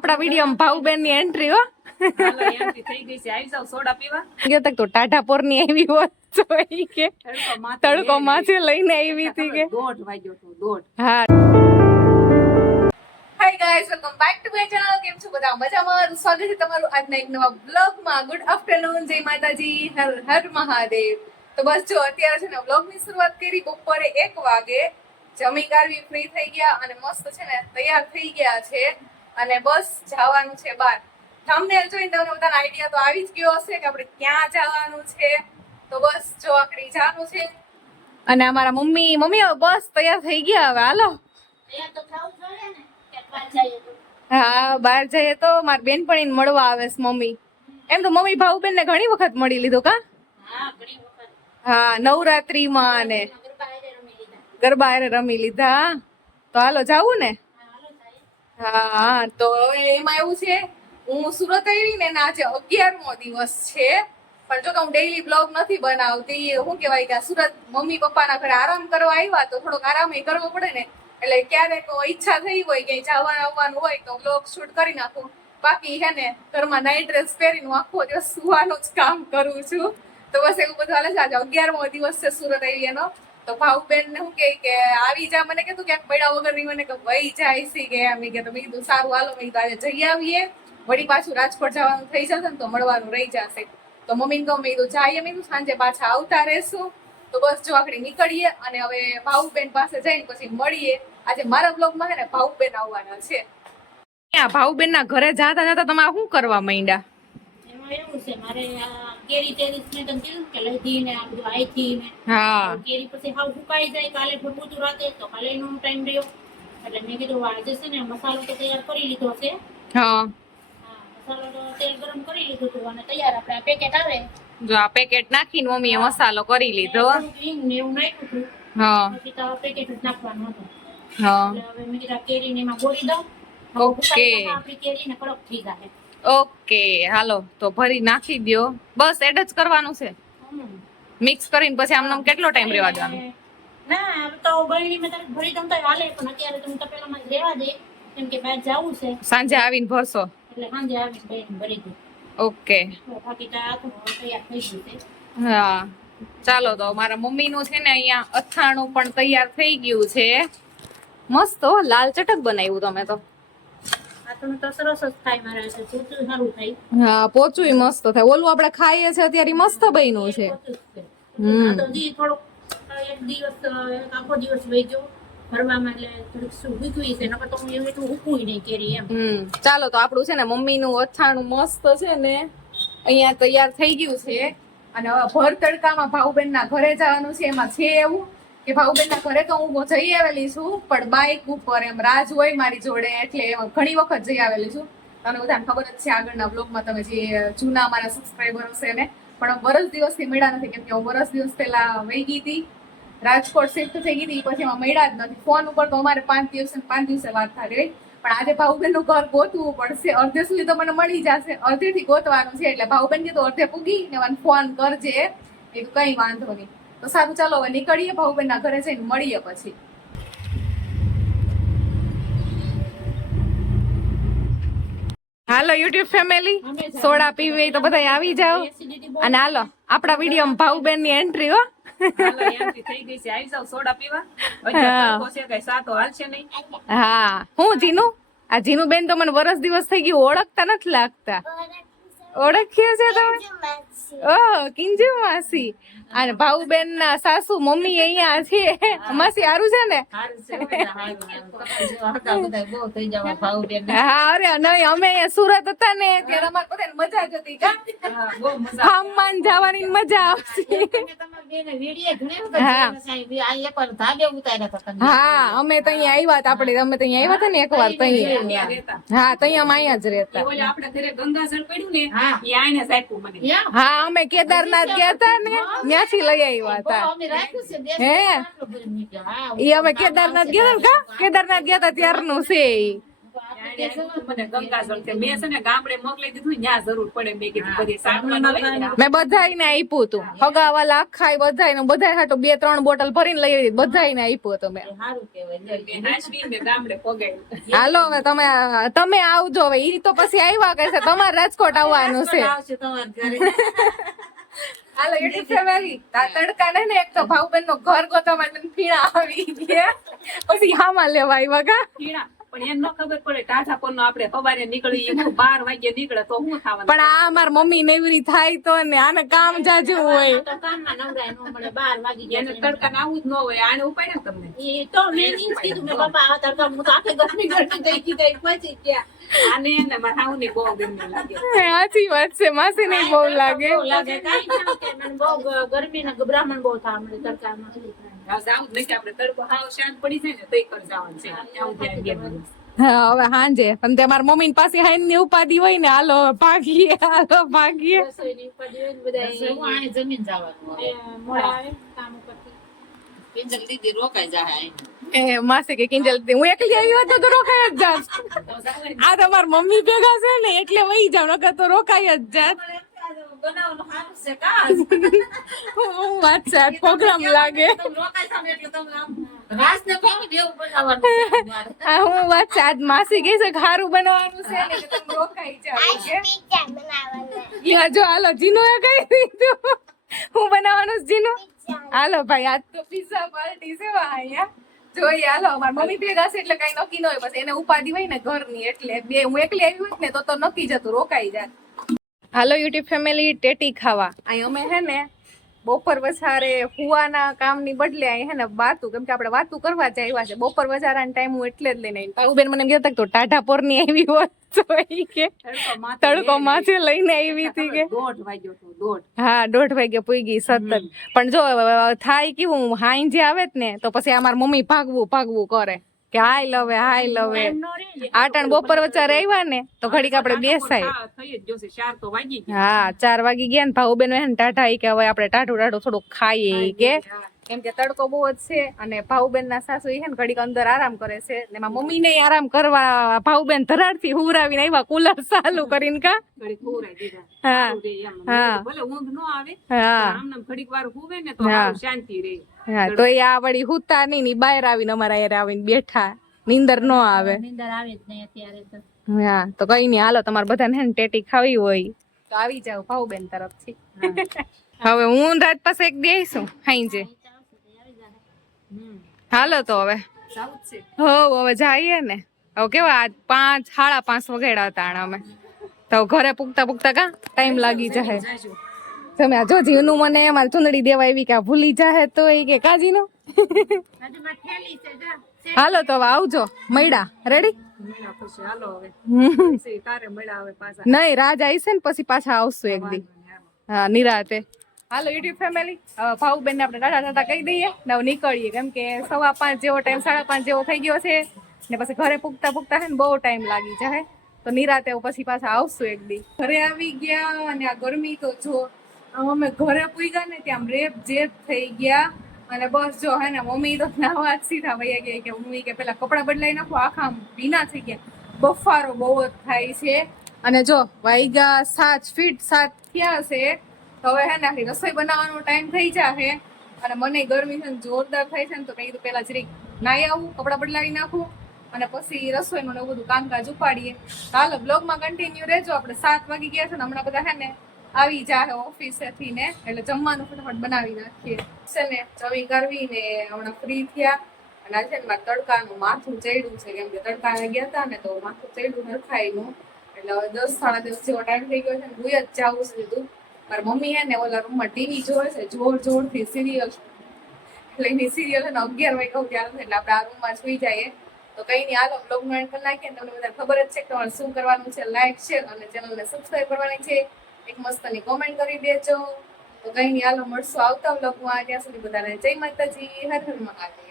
આપણા વિડીયોમાં ભાવબેન ની એન્ટ્રી હો. હાલો એન્ટ્રી થઈ ગઈ છે. આવી જાવ સોડા પીવા. ગયો તક તો ટાઢાપોર ની આવી હોત તો ઈ કે તડકો માથે લઈને આવી હતી કે 1:30 વાગ્યો તો 1:30. હા. Hi guys, welcome back to my channel. કેમ છો બધા? મજામાં? સ્વાગત છે તમારું આજના એક નવા બ્લોગમાં. ગુડ આફ્ટરનૂન, જય માતાજી, હર હર મહાદેવ. તો બસ જો અત્યારે છે ને બ્લોગની શરૂઆત કરી બપોરે 1 વાગે. જમી કાઢવી, ફ્રી થઈ ગયા અને મસ્ત છે ને તૈયાર થઈ ગયા છે અને બસ જવાનું છે બહાર. થંબનેલ જોઈને તમને બધાને આઈડિયા તો આવી જ ગયો હશે કે આપણે ક્યાં જવાનું છે. તો બસ જો આખરી જવાનું છે અને અમારા મમ્મી હવે બસ તૈયાર થઈ ગયા. હવે હાલો. હા, બહાર જઈએ તો મારી બેનપણીને મળવા આવે છે મમ્મી. એમ તો મમ્મી ભાવબેન ને ઘણી વખત મળી લીધું કા? હા, નવરાત્રીમાં અને ગરબા હારે રમી લીધા. તો હાલો જાવું ને? હા, તો હવે એમાં એવું છે હું સુરત આવી ને આજે 11મો દિવસ છે. પણ જો કે હું ડેઈલી બ્લોગ નથી બનાવતી. શું કહેવાય કે સુરત મમ્મી પપ્પાના ઘરે આરામ કરવા આવ્યા તો થોડોક આરામ કરવો પડે ને, એટલે ક્યારેક ઈચ્છા થઈ હોય કે જવાનું આવવાનું હોય તો બ્લોગ શૂટ કરી નાખું. બાકી હે ને ઘરમાં નાઇટ ડ્રેસ પહેરીને આખો દિવસ સુવાનું જ કામ કરું છું. તો બસ એવું બધું હાલે છે. આજે 11મો દિવસ છે સુરત આવી એનો. તો ભાવબેન ને શું કે આવી જા, મને કીધું ક્યાંક પડ્યા વગર ની મને કે વહી જાય સી કે એમ કે. તો મેં કીધું સારું હાલો, મેં કીધું આજે જઈ આવીએ, વળી પાછું રાજકોટ જવાનું થઈ જશે ને તો મળવાનું રહી જશે. તો મમ્મીને કહું, મેં કીધું જઈએ, મેં કીધું સાંજે પાછા આવતા રહેશું. તો બસ જો આખડી નીકળીએ અને હવે ભાવબેન પાસે જઈને પછી મળીએ. આજે મારા બ્લોગમાં છે ને ભાવબેન આવવાના છે. ભાવબેન ના ઘરે જાતા જાતા તમે શું કરવા માંડ્યા? એમાં એવું છે મારે આ કેરી તેરી મેં તને કીધું કે લઈ ને આ બધું આઈથી ને હા, કેરી પછી હાવ સુકાઈ જાય. કાલે ભરપૂર રાતે તો કાલે એનો ટાઈમ રહ્યો એટલે મેં કીધું આજે છે ને મસાલો તો તૈયાર કરી લીધો છે. હા, મસાલો તો તેલ ગરમ કરી લીધું હતું અને તૈયાર આપણે આ પેકેટ આવે જો આ પેકેટ નાખીને મમ્મીએ મસાલો કરી લીધો. હિંગ ને એવું નાખ્યું હતું. હા, પછી તો પેકેટ જ નાખવાનું હતું. હા, એટલે હવે મેં કીધું કેરી ને એમાં બોળી દઉં. ઓકે આપણી કેરી ને કડક થઈ જાય. ઓકે, હાલો તો ભરી નાખી દ્યો. બસ એડ જ કરવાનું છે. મિક્સ કરીને પછી આમનો કેટલો ટાઈમ રહેવા દેવાનું? ના તો બરણીમાં તમે ભરી દઉં તો હાલે, પણ અત્યારે તમે તપેલામાં જ રહેવા દે કેમ કે બહાર જવું છે. સાંજે આવીને ભરશો? એટલે સાંજે આવીને ભરી દઉં. ઓકે, બાકી તો આ તો તૈયાર થઈ ગયું છે. હા ચાલો. તો મારા મમ્મી નું છે ને અહીંયા અથાણું પણ તૈયાર થઈ ગયું છે. મસ્ત હો, લાલ ચટક બનાવ્યું તમે તો. તો સરસ જ થાય મારે, પોચું સારું થાય. હા, પોચું મસ્ત થાય. ઓલું આપણે ખાઈએ છે અત્યારે મસ્ત બન્યું છે. તો જી થોડુંક એક દિવસ આખો દિવસ વહી ગયો ભરવામાં, એટલે થોડીક સુકવી છે. નકર તો હું એમ એટલું હુકુય નહીં કેરી એમ. ચાલો તો આપણું છે ને મમ્મી નું અથાણું મસ્ત છે ને અહીંયા તૈયાર થઈ ગયું છે. અને હવે ભર તડકામાં ભાવબેન ના ઘરે જવાનું છે. એમાં છે એવું કે ભાવબેન ના ઘરે તો હું જઈ આવેલી છું, પણ બાઇક ઉપર એમ રાજ હોય મારી જોડે, એટલે ઘણી વખત જઈ આવેલી છું. તમને બધાને ખબર જ છે આગળના બ્લોગમાં, તમે જે જૂના મારા સબસ્ક્રાઈબર હશે ને. પણ વરસ દિવસથી મળ્યા નથી કેમ કે હું વરસ દિવસ પહેલા વહી ગઈ હતી, રાજકોટ શિફ્ટ થઈ ગઈ હતી. પછી એમાં મળ્યા જ નથી. ફોન ઉપર તો અમારે 5 દિવસે વાત થઈ. પણ આજે ભાવબેન નું ઘર ગોતવું પડશે. અડધે સુધી તો મને મળી જશે, અડધેથી ગોતવાનું છે. એટલે ભાવબેન કીધું અડધે પૂગી ને મને ફોન કરજે. એ કઈ વાંધો નહીં. તો સારું ચાલો હવે નીકળીએ, ભાવબેન ના ઘરે જઈને મળીએ પછી. હાલો યુટ્યુબ ફેમિલી, સોડા પીવી તો બધા આવી જાઓ. અને હાલો આપણા વિડીયોમાં ભાવબેન ની એન્ટ્રી હો. હાલો એન્ટ્રી થઈ ગઈ છે. આવી જાવ સોડા પીવા. અત્યારે તડકો છે, કઈ સાતો હાલશે નહીં. હા, હું જીનુ આ જીનુ બેન તો મને વરસ દિવસ થઈ ગયું ઓળખતા નથી લાગતા. ઓળખ્યો છે તમે? ઓહ, કિંજુ માસી. અને ભાવબેન ના સાસુ મમ્મી અહીંયા છે. માસી હારું છે ને? હા, અરે નહીં, અમે અહીંયા સુરત હતા ને ત્યારે અમારે બધાને મજા જ હતી. હમમાન જવાની મજા આવશે. હા, અમે તો અહીંયા આવ્યા હતા. આપણે અમે તો અહીંયા આવ્યા હતા ને એકવાર. હા, તો અહીંયા જ રહેતા. આપણે ઘરે ગંગાજળ પડ્યું ને આને સાપ્યું મને. હા, અમે કેદારનાથ ગયા હતા ને ત્યાંથી લઈ આવ્યા હતા. હે ઈ અમે કેદારનાથ ગયા હતા, કેદારનાથ ગયા હતા ત્યારનું છે ઈ. મને ગંગાજળ છે મેં છે ને ગામડે મોકલી દીધું ત્યાં જરૂર પડે મેં કીધું બધી સારવાના હોય ને. મેં બધાયને આપ્યું હતું હગાવાલા આખા બધાયને બધા હાટો 2-3 બોટલ ભરીને લઈ આવી બધાયને આપ્યું હતું મેં. સારું કહેવાય મેં હાચવીને ગામડે પોગાડ્યું. હાલો હવે તમે આવજો હવે ઈ તો પછી આવ્યા કે છે તમારે રાજકોટ આવવાનું છે. આવશે તમારા ઘરે હાલો યુટ્યુબ ફેમિલી તડકા ને એક તો ભાવબેન નો ઘર ગોતવા માટે ફીણા આવી ગયા પછી હામાં લેવા આવ્યા કા કીડા. પણ એમ ન ખબર પડે ટાઢા નો આપણે સવારે નીકળી 12 વાગે નીકળે તો શું થવાનું. પણ આ માર મમ્મી નેવરી થાય તો ને આને કામ જાજુ હોય તો કામમાં નવરાય ન મળે 12 વાગી ગયા એને તડકા આવું જ ન હોય આને ઉપાય ને તમને. એ તો મેં ઈ જ કીધું મેં બાપા આ તડકા હું તો આખે ગરમી થઈ ગઈ પછી ગયા આને ને મારા હાઉને બહુ ગરમી લાગે. સાચી વાત છે માસી ને બહુ લાગે બહુ લાગે કાંઈ ના કે મને બહુ ગરમી ને ગભરામણ બહુ થાય મને તડકામાં આ જાવું જ નથી આપણે તડકો હાવ શાંત પડી જાય ને તઈ કર જવાનું છે આવું ધ્યાન દેવાનું. હા હવે હાંજે પણ તે મારા મમ્મી પાસે હાઈન ની ઉપાધિ હોય ને હાલો ભાગીએ રસોઈની પડી હોય ને બધા આને જમીન જવાનું એ મોડા આવે કામ ઉપરથી પિંજલ દીદી રોકાઈ જાય એ માસી કે કિંજલ હું એકલી આવી હોત તો રોકાઈ જ જાત આ તો મારા મમ્મી ભેગા છે ને એટલે વહી જાવ નકર તો રોકાઈ જ જાત બનાવવાનું સારું છે કા હું વાત છે પ્રોગ્રામ લાગે રોકાઈ સામે એટલે તમને આમ રાસ ને ભાઈ દેવું બનાવવાનું છે મારે. આ હું વાત છે આજ માસી કહે છે ખારું બનાવવાનું છે ને કે તમે રોકાઈ જાવ કે યા જો હાલો જીનો એ કહી દીધું હું બનાવવાનું છે જીનો હાલો ભાઈ આજ તો પિઝા પાર્ટી છે અહીંયા જોઈએ હાલો અમારા મમ્મી ભેગા છે એટલે કઈ નક્કી ન હોય બસ એને ઉપાધિ હોય ને ઘરની એટલે બે હું એકલી આવી હોત ને તો નક્કી જતું રોકાઈ જાય. હાલો યુટ્યુબ ફેમિલી ટેટી ખાવા અહીં અમે હે ને બપોર વસારે હુવાના કામની બદલે અહીં હે ને વાતું કેમ કે આપણે વાતું કરવા જ આવ્યા છે બપોર વસારાનો ટાઈમ હું એટલે જ લઈને આવી પાઉબેન મને એમ કહેતા તો ટાઢા પોરની આવી હોત તો ઈ કે તડકો માથે લઈને આવી હતી કે 1:30 વાગ્યો તો 1:30. હા 1:30 વાગે પૂગી સતત પણ જો થાય કેવું હાઈ જે આવે ને તો પછી અમાર મમ્મી ભાગવું કરે કે હાય લવે આટણ બપોર વચારે આવ્યા ને તો ઘડીક આપણે બેસાય હા, થઈ જ જશે 4 તો વાગી ગયા. હા 4 વાગી ગયા ને ભાઉબેન હે ને ટાઢા ઈ કે હવે આપણે ટાઢું થોડુંક ખાઈએ ઈ કે કેમ કે તડકો બહુ જ છે અને ભાઉબેન ના સાસુ ઈ હે ને ઘડીક અંદર આરામ કરે છે ને મારા મમ્મી ને આરામ કરવા ભાઉબેન ધરાડથી હુરાવીને આવ્યા કુલર ચાલુ કરીને કા ઘડીક હુરાઈ દીધા. હા. સારું રે એમ. હા. ભલે ઊંઘ ન આવે હા આમ નામ ઘડીક વાર હુવે ને તો હા. હાવ શાંતિ રહે. હા તો એ આ વળી હુતા નહીં ની બહાર આવીને અમારા યારે આવીને બેઠા નીંદર ન આવે નીંદર આવે જ નહીં અત્યારે તો હા તો કઈ નહીં હાલો તમારે બધાને હે ને ટેટી ખાવી હોય તો આવી જાવ ભાઉબેન તરફથી હવે હું રાત પાસે એક દઈશું હાઈજે હાલો તો હવે જાવું જ છે. હવે જઈએ ને હવે કેવા આજ 5:30 વગાડ્યા હતા અમે તો ઘરે પૂગતા કા ટાઈમ લાગી જાય જાજો. તમે આ જો જીવનું મને અમારે ચુંદડી દેવા આવી કે આ ભૂલી જાય તો એ કે કાજીનું હજુ માં ઠેલી છે જા હાલો તો હવે આવજો મૈડા રેડી મળ્યા પછી હાલો હવે પછી તારે મળ્યા હવે પાછા. નહીં રાજ આવી છે ને પછી પાછા આવશું એક દી હા નિરાતે હાલો યુટ્યુબ ફેમિલી ભાઉબેન ને આપણે ટાટા કહી દઈએ ને હવે નીકળીએ કેમ કે 5:15 જેવો ટાઈમ 5:30 જેવો થઈ ગયો છે ને પછી ઘરે પૂગતા હે ને બહુ ટાઈમ લાગી જાય તો નિરાતે પછી પાછા આવશું એક દી ઘરે આવી ગયા અને આ ગરમી તો જો અમે ઘરે પૂગ્યા ને ત્યાં રેપ જેપ થઈ ગયા અને બસ જો હે ને મમ્મી તો નાવા જ સીધા વયા ગયા કે મમ્મી કે પેલા કપડાં બદલાઈ નાખો આખા ભીના થઈ ગયા બફારો બહુ જ થાય છે અને જો વાગ્યા 7 ફીટ 7 થયા છે તો હવે હે ને રસોઈ બનાવવાનો ટાઈમ થઈ જશે અને મને ગરમી છે ને જોરદાર થાય છે ને તો કીધું પેલા જરીક નાઈ આવું કપડાં બદલાવી નાખું અને પછી રસોઈનું ને એવું બધું કામકાજ ઉપાડીએ હાલો બ્લોગમાં કન્ટિન્યુ રહેજો આપણે 7 વાગી ગયા છે ને હમણાં બધા હે ને આવી જાય ઓફિસેથી ને એટલે જમવાનું ફટાફટ બનાવી નાખીએ છે ને ચવી કરવી ને હમણાં ફ્રી થયા અને આજે ને મારે તડકાનું માથું ચડ્યું છે કેમ કે તડકાને ગયા હતા ને તો માથું ચડ્યું નરખાઈનું એટલે હવે 10-10:30 જેવો ટાઈમ થઈ ગયો છે ને હું જ જાવું છે કીધું મારી મમ્મી હે ને ઓલા રૂમમાં ટીવી જોવે છે જોરથી સિરિયલ એટલે એની સિરિયલ છે ને 11 વાગ્યા ત્યારે એટલે આપણે આ રૂમમાં સુઈ જઈએ તો કઈ નહીં હાલો બ્લોગનો એન્ડ કરી નાખીએ તમને બધા ખબર જ છે કે તમારે શું કરવાનું છે લાઈક શેર અને ચેનલને સબસ્ક્રાઈબ કરવાની છે એક મસ્તની કોમેન્ટ કરી દેજો તો કઈ નહીં હાલો મળશું આવતા બ્લોગમાં ત્યાં સુધી બધાને જય માતાજી હર હર મહાદેવ.